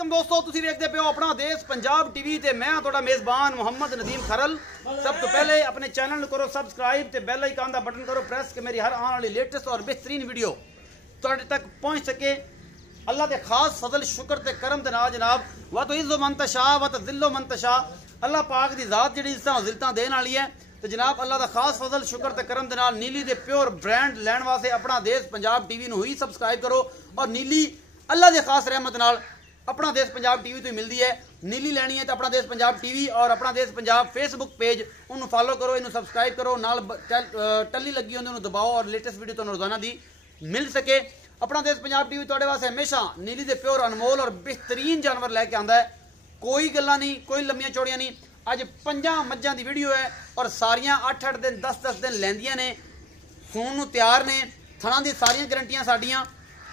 वालेकुम दोस्तों, तुसीं वेखदे पे हो अपना देश पंजाब टीवी ते मैं तुहाडा मेज़बान मुहम्मद नदीम खरल। सब तो पहले अपने चैनल करो सब्सक्राइब ते बेल आइकन दा बटन करो प्रेस कि मेरी हर आने वाली लेटेस्ट और बेहतरीन वीडियो तुहाडे तक पहुंच सके। अल्लाह के खास फजल शुक्र ते करम दे नाल जनाब व तो इज़्ज़ो मन तशा व तो ज़िल्लो मन तशा, अल्लाह पाक दी ज़ात जिहड़ी इज़्ज़तां ज़िल्लतां देण वाली है। तो जनाब अल्लाह का खास फजल शुक्र ते करम दे नाल नीली दे प्योर ब्रांड लैण वास्ते अपना देश पंजाब टीवी नूं ही सब्सक्राइब करो। और नीली अल्लाह के खास रहमत नाल अपना देश पंजाब टीवी तो मिलती है। नीली लैनी है तो अपना देश पंजाब टीवी और अपना देश पंजाब फेसबुक पेज उन्होंने फॉलो करो, इन्होंने सब्सक्राइब करो, नाल टली लगी होंदी उन्होंने दबाओ और लेटेस्ट वीडियो तो रोजाना दी मिल सके। अपना देश पंजाब टीवी तुहाडे वास्ते हमेशा नीली दे प्योर अनमोल और बेहतरीन जानवर लैके आंदा है। कोई गल्लां नहीं, कोई लम्मियां चौड़ियां नहीं। अज 5 मज्जां दी वीडियो है और सारियां 8-8 दिन 10-10 दिन लैंदियां ने, सून नूं तैयार ने। थणां दी सारियां गारंटियां साडियां,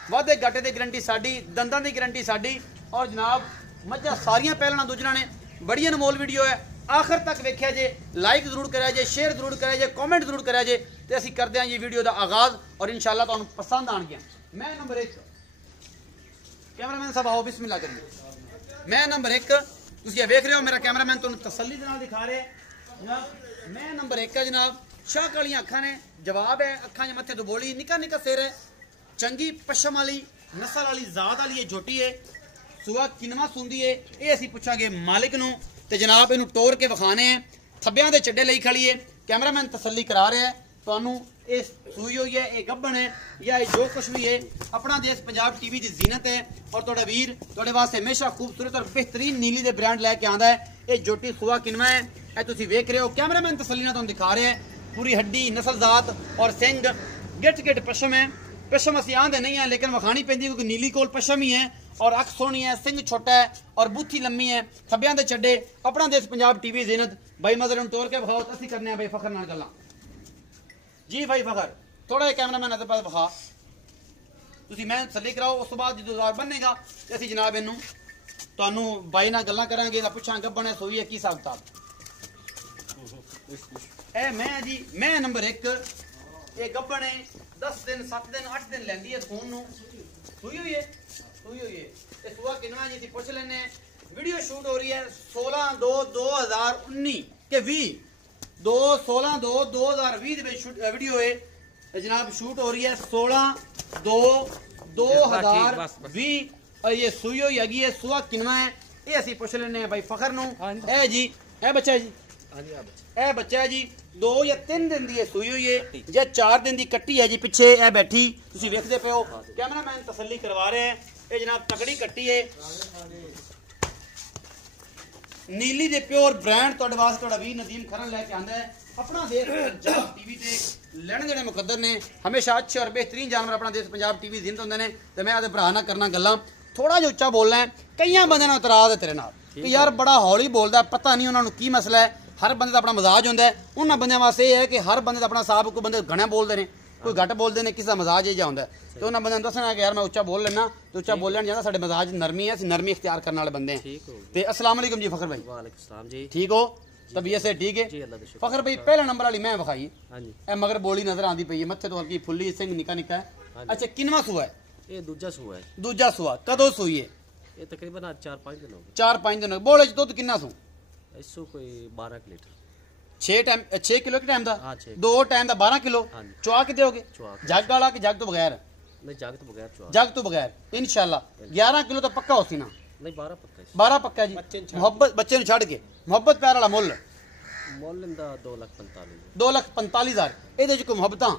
वाधे घाटे की गारंटी साडी, दंदां की गारंटी साडी। और जनाब मज्जां सारियां पहलना दूजना ने। बड़ी अनमोल वीडियो है, आखिर तक वेख्या जे, लाइक जरूर करा जे, शेयर जरूर करा जे, कॉमेंट जरूर करा जे। तो असीं करदे हां ये वीडियो का आगाज़ और इंशाअल्लाह तुहानूं पसंद आउणगियां। मैं नंबर 1 कैमरामैन साहब आओ बिस्मिल्लाह करिए। मैं नंबर 1 तुसीं वेख रहे हो, मेरा कैमरामैन तुहानूं तसल्ली दे नाल दिखा रहा है जनाब। मैं नंबर 1 है जनाब। शाह कालियां अखां ने, जवाब है अखां जे मत्थे तो बोली, निक्का निक्का सिर है, चंगी पशम वाली नस्ल वाली जात वाली झोटी है। सुआ किनवा सुंदी है ये असीं पुछांगे मालिक नूं। ते जनाब इनू टोर के विखाने हैं, थब्बियां दे चड्डे लई खड़ी है। कैमरामैन तसल्ली करा रहा है तुहानूं, ये सूई हुई है, ये गब्बन है या जो कुछ भी है अपना देश पंजाब टीवी की जीनत है। और तुहाडा वीर तुहाडे वास्ते हमेशा खूबसूरत और बेहतरीन नीली दे ब्रांड लैके आंदा है। ये झोटी सुआ किनवा है, ये तुसीं वेख रहे हो। कैमरामैन तसल्ली नाल तुहानूं दिखा रहा है, पूरी हड्डी नस्ल जात और सिंग गिट गिट पशम है। पशम असीं आंदे नहीं है लेकिन वखानी पैंदी क्योंकि नीली कोल पशम ही है। और अख सोहनी है, सिंह छोटा है और बूथी लम्मी है, थब्बियां दे चड्डे। अपना देश पंजाब टीवी जीनत भाई मजर नूं तोड़ के विखाओ। असीं करने भाई फखर नाल गल्लां जी। भाई फखर थोड़ा कैमरामैन अदर पास विखा, तुसीं मैं तसल्ली कराओ। उस तो बाद जो दौर बनेगा तो असीं जनाब इनू तुहानूं बाई नाल गल्लां करांगे, पुछां गब्बन है सूई है की हिसाब किताब। ए मैं जी मैं नंबर 1 ये गब्बन है, 10 दिन 7 दिन 8 दिन लैंदी है खून नूं। सूई हुई है, सूई हुई है। ये सुआ किनवा जी पुछ लेने। वीडियो शूट हो रही है 16/2/2019 के 16/2/2020 वीडियो है जनाब शूट हो रही है 16/2/2020। और ये सूई हुई हैगी है, सुआ किनवा है ये असीं पुछ लेने भाई फखर नूं। ए जी ए बच्चा है जी, ए बच्चा है जी 2 या 3 दिन की सूई हुई है या 4 दिन की कट्टी है जी। पिछे ए बैठी तुसीं वेखदे पे हो, कैमरामैन तसल्ली करवा रहे हैं। ये जनाब तकड़ी कट्टी है, नीली दे प्योर ब्रांड तुहाडे वास्ते तुहाडा वीर नदीम खरन लैके आंदा है। अपना देश पंजाब टीवी ते लैणे देणे मुकद्दर ने, हमेशा अच्छे और बेहतरीन जानवर अपना देश पंजाब टीवी जिंद होंदे ने। ते मैं आदे भरा ना करना गल्लां, थोड़ा जिहा उच्चा बोलना है। कई बंदे नाल इतराज है तेरे नाल कि यार बड़ा हौली बोलदा, पता नहीं उन्होंने की मसला है। हर बंदे का अपना मजाज होंदा है। उन्होंने बंदे वास्ते यह है कि हर बंदे का अपना हिसाब, कोई बंदे घना बोलते हैं, कोई घट बोलते हैं, किसी का मजाज यह होंदा है। तो उन्होंने बंदे दसना कि यार मैं उच्चा बोल लेना, तो उच्चा बोलना नहीं जाता। साडे मजाज नरमी है, नरमी इख्तियार करने वाले बंदे हैं। तो अस्सलाम वालेकुम जी फखर भाई। वालेकुम सलाम जी, ठीक हो? तबीयत से ठीक है फखर भाई। पहला नंबर वाली मैं विखाई ए मगर बोली नजर आती पई है, मत्थे तो हल्की फुल्ली, सिंह निका निका है। अच्छा किनवा सूआ है? ये दूजा सूआ है। दूजा सूआ कदों सूई है? ये तकरीबन 4-5 दिन हो गए। 4-5 दिन। बोले दुध किन्ना सू? इसो कोई 12 लीटर। 6 किलो के टाइम दा? हाँ, 2 टाइम दा 12 किलो। चुआ के दोगे? जग वाला कि जग तो बगैर? नहीं जग तो बगैर चुआ। जग तो बगैर इंशाल्लाह 11 किलो तो पक्का होसी ना? नहीं 12 पक्का है। 12 पक्का है जी। मोहब्बत बच्चे छड़ के मोहब्बत प्यार वाला मुल इंदा 2,45,000। 2,45,000 ਇਹਦੇ ਚ ਕੋਈ ਮੁਹੱਬਤਾਂ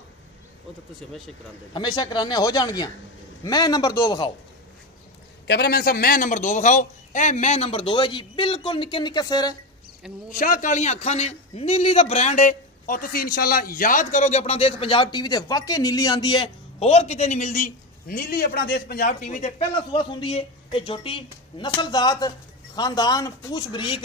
ਉਹ ਤਾਂ ਤੁਸੀਂ ਹਮੇਸ਼ਾ ਕਰਾਉਂਦੇ ਹਮੇਸ਼ਾ ਕਰਾਨੇ ਹੋ ਜਾਣਗੀਆਂ। ਮੈਂ ਨੰਬਰ 2 ਵਿਖਾਓ कैमरामैन साहब, मैं नंबर 2 विखाओ। ए मैं नंबर 2 है जी, बिल्कुल निके निके सिर है, शाह कालियां अखां ने, नीली का ब्रांड है। और तुसीं इंशाल्लाह याद करोगे अपना देश पंजाब टीवी ते वाकई नीली आंदी है, होर किते नहीं मिलती नीली। अपना देश पंजाब टीवी ते पहला सुबह सुनदी है। ये झोटी नस्ल जात खानदान पूछ बरीक,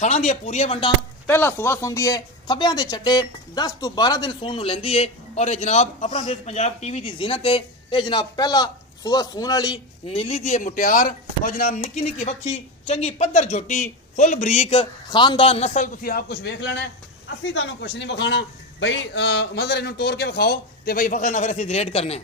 थणा दी पूरियां वंडां, पहला सुबह सुनदी है। थब्बियां दे चड्डे 10 तो 12 दिन सून नूं लैंदी है। और ये जनाब अपना देश पंजाब टीवी की जीनत है। ये जनाब पहला सुआ सून वाली नीली दी मुटियार और जनाब निकी निकी वक्खी चंगी पद्धर झोटी फुल बरीक खानदान नस्ल। तुसीं आप कुछ वेख लेना है, असीं तुहानूं कुछ नहीं विखाना भाई। मदर इनू तोड़ के विखाओ तो भाई फखर ना फिर असीं रेड करने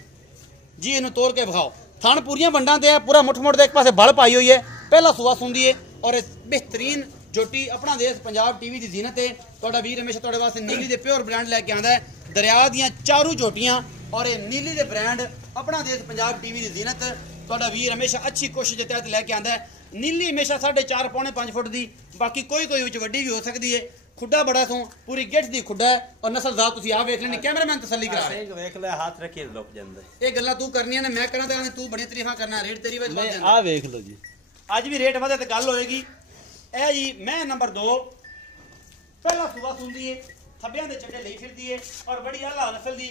जी। इनू तोड़ के विखाओ। थण पूरियां वंडां ते है, पूरा मुठ मुठ दे एक पासे बल पाई हुई है। पहला सुआ सुंदी है और बेहतरीन जोटी अपना देश पंजाब टीवी की जीनत है। तुहाडा वीर हमेशा तुहाडे वास्ते नीली दे प्योर ब्रांड लैके आंदा है, दरिया दियां चारू जोटियां और ये नीली दे ब्रांड अपना देश पंजाब टीवी की जीनत। तुहाडा वीर हमेशा अच्छी कोशिश के तहत लैके आंदा है। नीली हमेशा 4.5 पौने 5 फुट की, बाकी कोई कोई विच वड्डी भी हो सकती है। खुड्डा बड़ा सो पूरी गिट्ठ दी खुड्डा है और नस्ल जात तुसीं आप वेख लेनी, कैमरामैन तसल्ली करा रहे वेख ले हाथ रखिए लुक जांदा ये गल्लां तू करनियां ने, मैं करा ते तू बड़ी तारीफां करना, रेट तेरी वजह मैं जांदा आ वेख लो जी। अज भी रेट वधे ते गल होएगी। ए जी मैं नंबर 2 पहला सुबह सुनदी है, थब्बियां दे चड्डे लई फिरदी है और बड़ी आला नस्ल दी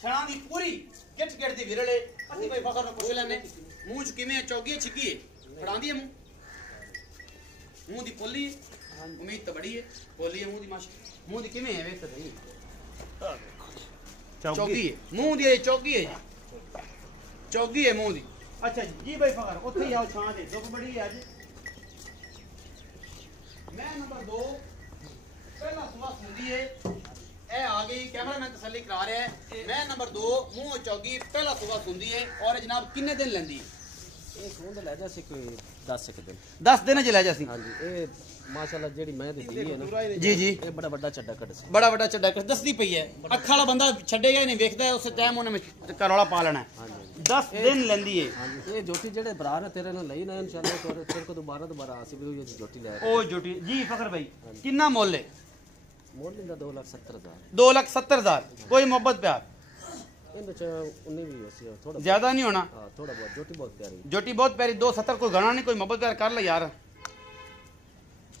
छणा दी पूरी गिट्ठ दी विरल है। असि भाई फखर पुछ लैने मूंह च किवें चौगी है छिकी है फड़ांदी है मुंह दी पोली है, उम्मीद तो बड़ी है पोली है मुंह दी माश मुंह दी किवें है वेख तो सही चौगी है मुंह दी चौगी है चौगी है मुंह दी। अच्छा जी भाई फखर उत्थे ही आओ छां दे दुख बड़ी है अज। मैं नंबर 2 पहला सुबह सुनदी है ए आ गई, कैमरामैन तसल्ली करा रहा है। मैं नंबर 2 मुंह चौगी पहला सुबह सुनदी है और जनाब किन्ने दिन लेंदी ਇਹ ਸੂਣ ਦਾ ਲੈ ਜਾ ਸੀ ਕੋਈ 10 ਦਿਨ 10 दिन च ले जा सी। ਹਾਂਜੀ ਇਹ ਮਾਸ਼ਾਅੱਲਾ ਜਿਹੜੀ ਮੈਂ ਦੀ ਹੈ ਨਾ जी जी ਇਹ ਬੜਾ ਵੱਡਾ ਚੱਡਾ ਕੱਢ ਸੀ। बड़ा बड़ा चड्डा कर दसदी पई है, अखा वाला बंदा छड़ेगा ही नहीं, वेखदा है उस टाइम उन्हें घर वाला पा लेना है। 10 दिन लेंदी है। ਹਾਂਜੀ ਇਹ ਜੋਟੀ ਜਿਹੜੇ ਭਰਾ ਨੇ ਤੇਰੇ ਨਾਲ ਲਈ ਨਾ ਇਨਸ਼ਾਅੱਲਾ ਤੇਰੇ ਕੋ ਦੁਬਾਰਾ ਆਸੀ ਵੀ ਇਹ ਜੋਟੀ ਲੈ ओ जोटी जी फखर भाई कितना मोल है? ਮੋੜ ਲੈਂਦਾ 2,70,000 2,70,000 कोई मोहब्बत प्यार ਇਹਦੇ ਚ 19 ਵੀ ਹੋਸੀ ਥੋੜਾ ज्यादा नहीं होना। ਹਾਂ ਥੋੜਾ ਬਹੁਤ ਜੋਟੀ ਬਹੁਤ ਪਿਆਰੀ जोटी बहुत प्यारी 270 कोई घना नहीं, कोई मोहब्बत प्यार कर ले यार,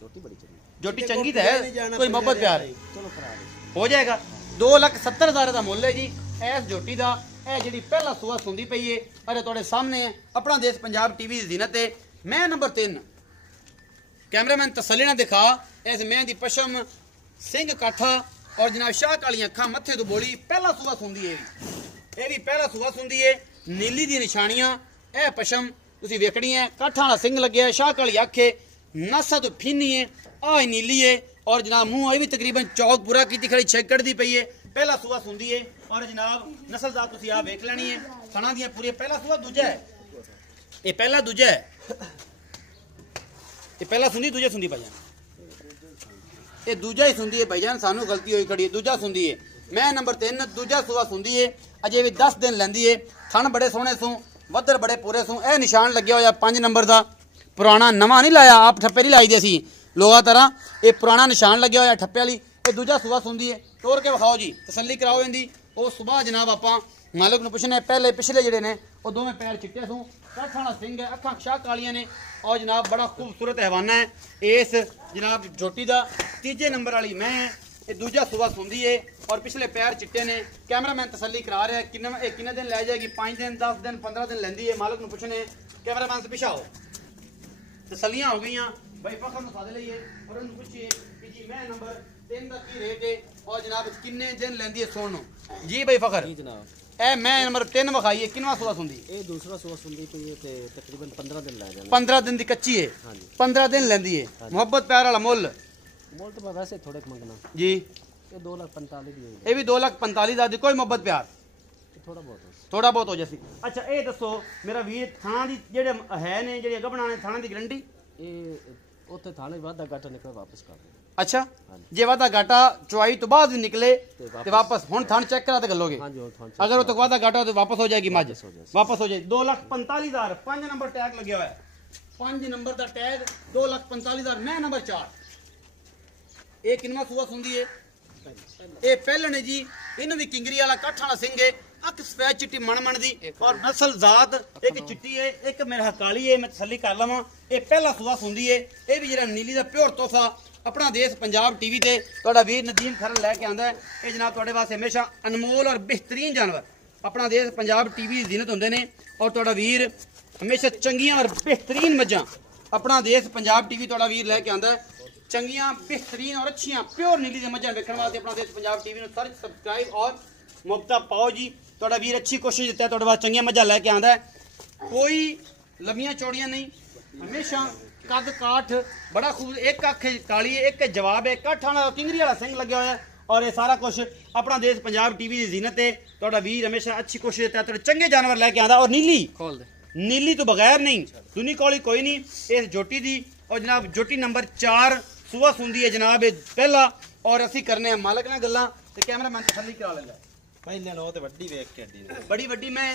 ਜੋਟੀ ਬੜੀ ਚੰਗੀ जोटी चंगी तो है कोई मोहब्बत प्यार ਚਲੋ ਕਰਾ ਦੇ हो जाएगा। 2,70,000 का मुੱਲ है जी इस जोटी का। यह जी पहला सुआ सुनती पई है अरे तुहाडे सामने है अपना देश पंजाब टीवी की जीनत है। मैं नंबर 3 कैमरामैन तसल्ली ना दिखा इस मैं दी पशम सिंह काठा और जनाब शाह कालियां अखां मत्थे तो बोली पहला सुआ सुनदी है। ये भी पहला सुआ सुनदी है, नीली दी निशानियां ए पशम तुसीं वेखणी है, काठा वाला सिंह लगे है, शाह काली अख है, नसा तो फीनी है, आ नीली है और जनाब मुंह आई भी तकरीबन चौक पूरा की खड़ी छेकड़ दी पई है। पहला सुआ सुनदी है और जनाब नस्ल जात तुसीं आ वेख लेनी है, थणा दियां पूरी पहला सुआ दूजा है, ये पहला दूजा है, ये पहला सुनदी दूजा सुनदी भाईजान, ये दूजा ही सुनदी है भाईजान, सानू गलती होई खड़ी है, दूजा सुनदी है। मैं नंबर 3 दूजा सुआ सुनदी है, अजे भी 10 दिन लैंदी है, थण बड़े सोहणे सू, वधर बड़े पूरे सू, ए निशान लग्या होया 5 नंबर दा, पुराना नवा नहीं लाया, आप ठप्पे नहीं लाई दी सी लोगा तरह, ये पुराना निशान लग्या होया ठप्पे वाली, ये दूजा सुआ सुनदी है। तोड़ के विखाओ जी, तसल्ली कराओ इनदी। वो सुबह जनाब आपां मालिक नूं पुछने पहले पिछले जिहड़े ने वो दोवें पैर चिट्टे सू, काठ वाला सिंह है, अखां शाह कालियां ने और जनाब बड़ा खूबसूरत हैवाना है। इस जनाब जोटी दा तीजे नंबर वाली मैं ये दूजा सुबह सुनदी है और पिछले पैर चिट्टे ने। कैमरामैन तसल्ली करा रहा है किन्ने दिन लै जाएगी, 5 दिन 10 दिन 15 दिन लैंदी है। मालिक नूं पुछने कैमरामैन से पिछा हो, तसल्लियां हो गई भाई फखर नूं सादे लईए और उन्हें पूछिए कि जी मैं नंबर 3 का की रेट है और जनाब किन्ने दिन लैंदी है सोन नूं जी भाई फखर ਜੀ ਜਨਾਬ ए मैं नंबर 3 विखाई है किनवा सुबह सुनदी ਇਹ ਦੂਸਰਾ ਸੁਆ ਸੁਣਦੀ ਪਈ ਤੇ ਤਕਰੀਬਨ 15 ਦਿਨ ਲੈ ਜਾਣਾ 15 दिन दी कच्ची है, 15 दिन लैंदी है। मोहब्बत प्यार वाला मुੱਲ ਮੋਲ ਤਾਂ ਮੈਂ ਵੈਸੇ ਥੋੜੇ ਮੰਗਣਾ जी ਇਹ 2,45,000 ਦੀ ਹੋਈ ये भी 2,45,000 दी, कोई मोहब्बत प्यार ਥੋੜਾ ਬਹੁਤ ਹੋ थोड़ा बहुत हो जासी। अच्छा ये दसो मेरा वीर थाना दी जेड़े है ने जेड़े गबना ने थाना दी गारंटी ਇਹ ਉੱਥੇ ਥਾਣੇ ਵਾਧਾ ਘਾਟਾ ਨਿਕਲ ਵਾਪਸ ਕਰ ਦੇ अच्छा जे वादा घाटा चुआई तो बाद भी निकले ते वापस हुन थान चेक करा ते गलोगे, ਹਾਂਜੀ ਉਹ ਥਾਂ अगर वो तो वादा घाटा तो वापस हो जाएगी मज, हो जाएगी। वापस हो जाएगी। 2,45,000 5 नंबर टैग लगे हुआ है, 5 नंबर दा टैग 2,45,000। मैं नंबर 4 ये किन्ना सुआ सुनदी है ये पहले ने जी इन्हों भी किंगरी वाला काठ वाला सिंह है, अख सफेद चिट्टी मन दी और नस्ल जात एक चिट्टी है एक मेरा काली है। मैं तसल्ली कर लवां ये पहला सुआ सुनदी है। ये भी जरा नीली दा प्योर तोहफा अपना देश पंजाब टीवी ते तुहाडा वीर नदीम खरल लैके आंदा है। ये जनाब तुहाडे वास्ते हमेशा अनमोल और बेहतरीन जानवर अपना देश पंजाब टीवी दी जीनत हुंदे ने और तुहाडा वीर हमेशा चंगियां और बेहतरीन मज्जां अपना देश पंजाब टीवी तुहाडा वीर लैके आंदा है। चंगियां बेहतरीन और अच्छियां प्योर नीली दी मज्जां वेखण वास्ते अपना देश पंजाब टीवी नूं सर्च सबसक्राइब और मुफ्ता पाओ जी। तुहाडा वीर अच्छी कोशिश दित्ता है, तुहाडे वास्ते चंगियां मज्जां लैके आंदा है। कोई लंबियां चौड़ियां नहीं, हमेशा कद काठ बड़ा खूब, एक अख काली है एक जवाब है, काठ वाला किंगरी वाला सिंह लगे हुआ है और ये सारा कुछ अपना देश पंजाब टीवी की जीनत है। तुहाडा वीर हमेशा अच्छी कोशिश देता है, तुहाडे चंगे जानवर लैके आंदा और नीली खोल दे नीली तो बगैर नहीं दुनी कौली कोई नहीं इस जोटी दी। और जनाब जोटी नंबर 4 सुबह सुंदी है जनाब ये पहला। और असी करने हैं मालक ना गल्लां ते कैमरा मैन तसल्ली करा लेंदा पहले नो ते वड्डी वेख के दी बड़ी वड्डी मैं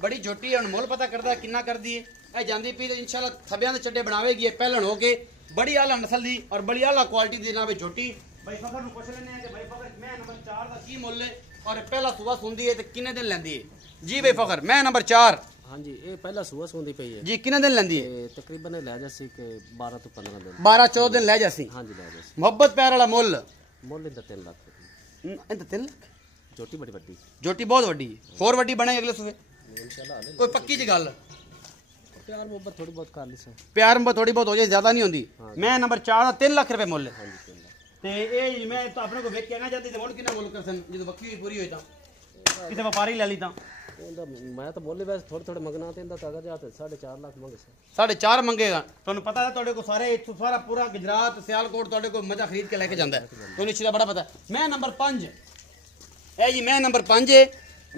बड़ी जोटी है मुल पता करदा किन्ना कर दी है जांदी पी इंशाल्लाह थबियां दे चड्डे बनावेगी पहलन हो के बड़ी आला नस्ल दी और बड़ी आला क्वालिटी दी जनाब जोटी। भाई फखर नु पूछ लेने हैं कि भाई फखर मैं नंबर 4 दा की मुल है और पहला सुबह सुंदी है ते किन्ने दिन लैंदी है जी भाई फखर मैं नंबर 4 हाँ जी ये पहला सुबह सुंदी पई है जी किन्ने दिन लैंदी है ये तकरीबन ले जासी के 12 तो 15 दिन 12-14 दिन ले जासी हाँ जी ले जासी मोहब्बत प्यार वाला मुल मुल इंदा 3 लाख इंत 3 लाख जोटी बड़ी बड़ी जोटी बहुत वड्डी होर वड्डी बने अगले सुबह इंशाल्लाह आले कोई पक्की जी गल प्यार मोहब्बत थोड़ी बहुत कर ली से प्यार में थोड़ी बहुत हो जाए ज्यादा नहीं होंदी मैं नंबर 4 दा 3 लाख रुपए मुल है हाँ जी 3 लाख ते ए मैं तो अपने को वेख के ना जाती ते मुल कितना मुल कर सन जब बक्की पूरी होई ता किसे व्यापारी ले ली ता ਉਹਦਾ ਮੈਂ ਤਾਂ ਬੋਲੇ ਵੈਸੇ ਥੋੜੇ ਥੋੜੇ ਮੰਗਣਾ ਤੇ ਇਹਦਾ ਤਾਂ ਅਗਰ ਜਾ ਤੇ 4.5 ਲੱਖ ਮੰਗੇ ਸੀ 4.5 ਮੰਗੇਗਾ ਤੁਹਾਨੂੰ ਪਤਾ ਹੈ ਤੁਹਾਡੇ ਕੋ ਸਾਰੇ ਇੱਥੋਂ ਸਾਰਾ ਪੂਰਾ ਗੁਜਰਾਤ ਸਿਆਲਕੋਟ ਤੁਹਾਡੇ ਕੋ ਮਜ਼ਾ ਖਰੀਦ ਕੇ ਲੈ ਕੇ ਜਾਂਦਾ ਹੈ ਤੁਹਾਨੂੰ ਇਸ ਦਾ ਬੜਾ ਪਤਾ ਹੈ। ਮੈਂ ਨੰਬਰ 5 ਇਹ ਜੀ ਮੈਂ ਨੰਬਰ 5 ਹੈ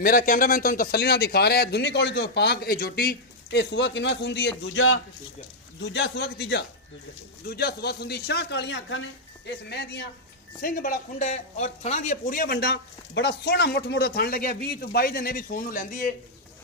ਮੇਰਾ ਕੈਮਰਾਮੈਨ ਤੁਹਾਨੂੰ ਤਸੱਲੀ ਨਾਲ ਦਿਖਾ ਰਿਹਾ ਹੈ ਦੁਨੀ ਕੌਲੀ ਤੋਂ ਪਾਕ ਇਹ ਜੋਟੀ ਇਹ ਸੁਬਹ ਕਿੰਨਾ ਸੁੰਦੀ ਹੈ ਦੂਜਾ ਸੁਬਹ ਕਿ ਦੂਜਾ ਸੁਬਹ ਸੁੰਦੀ ਸ਼ਾਹ ਕਾਲੀਆਂ ਅੱਖਾਂ ਨੇ ਇਸ ਮੈਂ ਦੀਆਂ ਸਿੰਘ ਬੜਾ ਖੁੰਡਾ ਹੈ और ਥਣਾ ਦੀਆਂ ਪੂਰੀਆਂ ਵੰਡਾਂ ਬੜਾ ਸੋਹਣਾ ਮੁੱਠ ਮੁੱਠ ਦਾ ਥਣ ਲੱਗਿਆ 20 ਤੋਂ 22 ਦਿਨ ਇਹ ਵੀ ਸੋਨ ਨੂੰ ਲੈਂਦੀ ਏ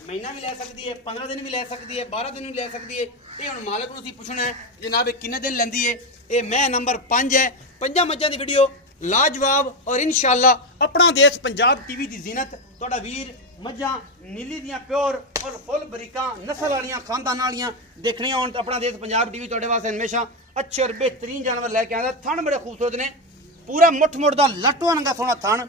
ਮਹੀਨਾ ਵੀ ਲੈ ਸਕਦੀ ਹੈ 15 ਦਿਨ ਵੀ ਲੈ ਸਕਦੀ ਹੈ 12 ਦਿਨ ਵੀ ਲੈ ਸਕਦੀ ਹੈ ਇਹ ਹੁਣ ਮਾਲਕ ਨੂੰ ਅਸੀਂ ਪੁੱਛਣਾ ਹੈ ਜਨਾਬ ਇਹ ਕਿੰਨੇ ਦਿਨ ਲੈਂਦੀ ਏ। ਇਹ ਮੈਂ ਨੰਬਰ 5 ਹੈ ਪੰਜਾਂ ਮੱਝਾਂ ਦੀ ਵੀਡੀਓ ਲਾਜਵਾਬ ਔਰ ਇਨਸ਼ਾਅੱਲਾ ਆਪਣਾ ਦੇਸ਼ ਪੰਜਾਬ ਟੀਵੀ ਦੀ ਜ਼ੀਨਤ ਤੁਹਾਡਾ ਵੀਰ ਮੱਝਾਂ ਨੀਲੀ ਦੀਆਂ ਪਿਓਰ ਔਰ ਫੁੱਲ ਬਰੀਕਾਂ ਨਸਲ ਵਾਲੀਆਂ ਖਾਨਦਾਨ ਵਾਲੀਆਂ ਦੇਖਣੀਆਂ ਹੁਣ ਆਪਣਾ ਦੇਸ਼ ਪੰਜਾਬ ਟੀਵੀ ਤੁਹਾਡੇ ਵਾਸਤੇ ਹਮੇਸ਼ਾ ਅੱਛੇ ਔਰ ਬਿਹਤਰੀਨ ਜਾਨਵਰ ਲੈ ਕੇ ਆਉਂਦਾ। ਥਣ ਬੜੇ ਖੂਬਸੂਰਤ ਨੇ पूरा मुठ मुठ का लट्टू नंगा सोना थण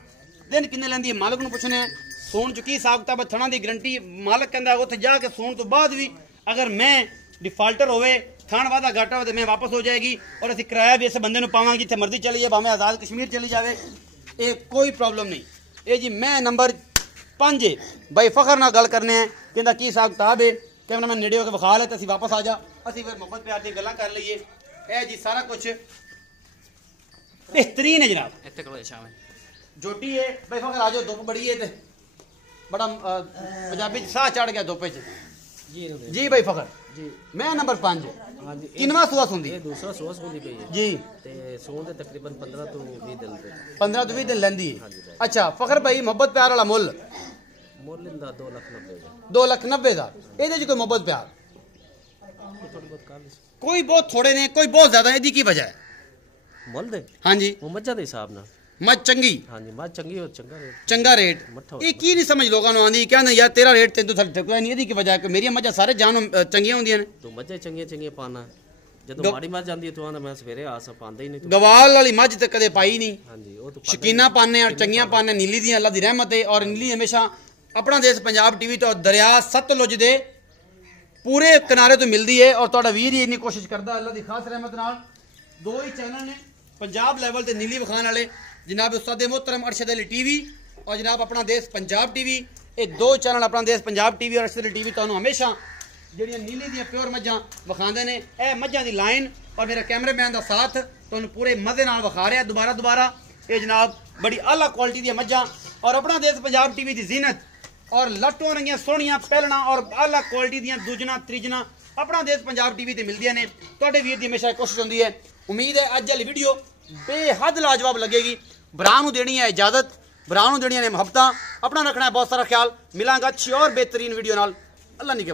दिन किन्ने लैंदी है मालक नूं पुछने सोन च की हिसाब किताब थणा दी गारंटी मालक कहंदा उत्थे जाके सोन तो बाद भी अगर मैं डिफाल्टर होवे थण वादा घाटा हो तो मैं वापस हो जाएगी और असीं किराया भी इस बंदे नूं पावांगे जिथे मर्जी चली जाए भावें आज़ाद कश्मीर चली जाए ये कोई प्रॉब्लम नहीं। ये जी मैं नंबर 5 भाई फखर नाल गल करने हैं कहंदा की हिसाब किताब है कैमरामैन नेड़े होकर विखा ले तो असीं वापस आ जा असीं फिर मुहब्बत प्यार दी गल्लां कर लईए। ये जी सारा कुछ बेहतरीन है जनाब इतने करो शाम जोटी है भाई फखर आ जाओ धुप बड़ी है ते बड़ा पंजाबी साह चढ़ गया धुप जी भाई फखर जी मैं नंबर 5 हाँ जी किनवा सुबह सुंदी ये दूसरा सुबह सुंदी पई है जी ਤੇ ਸੋਨ ਦੇ ਤਕਰੀਬਨ 15 ਤੋਂ 20 ਦਿਨ ਤੇ 15 ਤੋਂ 20 दिन ਲੈਂਦੀ है। अच्छा फखर भाई मोहब्बत प्यार वाला मुल ਮੁੱਲ ਇਹਦਾ 2 ਲੱਖ 90 ਦਾ 2,90,000 ਇਹਦੇ ਚ ਕੋਈ मोहब्बत प्यार ਥੋੜੀ ਬਹੁਤ ਕਰ ਲਈ कोई बहुत थोड़े ने कोई बहुत ज्यादा ਇਹਦੀ ਕੀ ਵਜ੍ਹਾ ਹੈ। ਮੁੱਲ ਦੇ हाँ जी ਉਹ ਮੱਝਾਂ ਦੇ ਹਿਸਾਬ ਨਾਲ मझ चंगी ਹਾਂਜੀ ਮੱਝ ਚੰਗੀ ਹੋ ਚੰਗਾ ਰੇਟ चंगा रेट ये की नहीं समझ लोगों ने आंदी कहंदे यार तेरा रेट तेन तो ठकवा नहीं ਇਹਦੀ ਕੀ ਵਜ੍ਹਾ ਹੈ ਮੇਰੀਆਂ ਮੱਝਾਂ ਸਾਰੇ ਜਾਨ ਚੰਗੀਆਂ ਹੁੰਦੀਆਂ ਨੇ ਤੂੰ ਮੱਝਾਂ ਚੰਗੀਆਂ ਚੰਗੀਆਂ ਪਾਣਾ ਜਦੋਂ ਮਾੜੀ ਮੱਝ ਜਾਂਦੀ ਤੂੰ ਆਂਦਾ ਮੈਂ ਸਵੇਰੇ ਆਸ ਪਾਉਂਦਾ ਹੀ ਨਹੀਂ ਤੂੰ ਗਵਾਲ ਵਾਲੀ ਮੱਝ ਤੇ ਕਦੇ ਪਾਈ ਨਹੀਂ ਹਾਂਜੀ ਉਹ ਤੂੰ ਸ਼ਕੀਨਾ ਪਾਣੇ और ਚੰਗੀਆਂ ਪਾਣੇ ਨੀਲੀ ਦੀਆਂ ਅੱਲਾ ਦੀ ਰਹਿਮਤ ਹੈ और ਨੀਲੀ ਹਮੇਸ਼ਾ ਆਪਣਾ ਦੇਸ਼ ਪੰਜਾਬ ਟੀਵੀ ਤੋਂ ਦਰਿਆ ਸਤਲੁਜ ਦੇ ਪੂਰੇ ਕਿਨਾਰੇ ਤੋਂ ਮਿਲਦੀ ਹੈ और ਤੁਹਾਡਾ ਵੀਰ ਹੀ ਇੰਨੀ ਕੋਸ਼ਿਸ਼ ਕਰਦਾ ਅੱਲਾ ਦੀ ਖਾਸ ਰਹਿਮਤ ਨਾਲ। ਦੋ ਹੀ ਚੈਨਲ ਨੇ पंजाब लेवल ते नीली विखान वाले जनाब उस्ताद मोहतरम अरशद अली टीवी और जनाब अपना देश पंजाब टीवी ये दो चैनल अपना देश पंजाब टीवी और अरशद अली टीवी तो हमेशा ਜਿਹੜੀਆਂ ਨੀਲੀ ਦੀਆਂ ਪਿਓਰ ਮੱਝਾਂ ਵਿਖਾਉਂਦੇ ਨੇ ਇਹ ਮੱਝਾਂ ਦੀ ਲਾਈਨ और मेरा कैमरामैन ਦਾ ਸਾਥ ਤੁਹਾਨੂੰ ਪੂਰੇ ਮਜ਼ੇ ਨਾਲ ਵਿਖਾ ਰਿਹਾ ਦੁਬਾਰਾ ਇਹ ਜਨਾਬ ਬੜੀ ਆਲਾ ਕੁਆਲਿਟੀ ਦੀਆਂ ਮੱਝਾਂ और अपना देश पंजाब टीवी ਦੀ ਜ਼ੀਨਤ और ਲੱਟੋਂ ਰੰਗੀਆਂ ਸੋਹਣੀਆਂ ਪਹਿਲਣਾ और ਆਲਾ ਕੁਆਲਿਟੀ ਦੀਆਂ ਦੂਜਣਾ ਤੀਜਣਾ अपना देश पंजाब टीवी ਤੇ ਮਿਲਦੀਆਂ ਨੇ। ਤੁਹਾਡੇ ਵੀਰ ਦੀ ਹਮੇਸ਼ਾ ਕੋਸ਼ਿਸ਼ ਹੁੰਦੀ ਹੈ उम्मीद है अज वाली वीडियो बेहद लाजवाब लगेगी। भरा नूं देनी है इजाजत भरा नूं देनियां ने मुहब्बतां अपना रखना है बहुत सारा ख्याल। मिलांगा अच्छी और बेहतरीन वीडियो नाल अल्लाह नहीं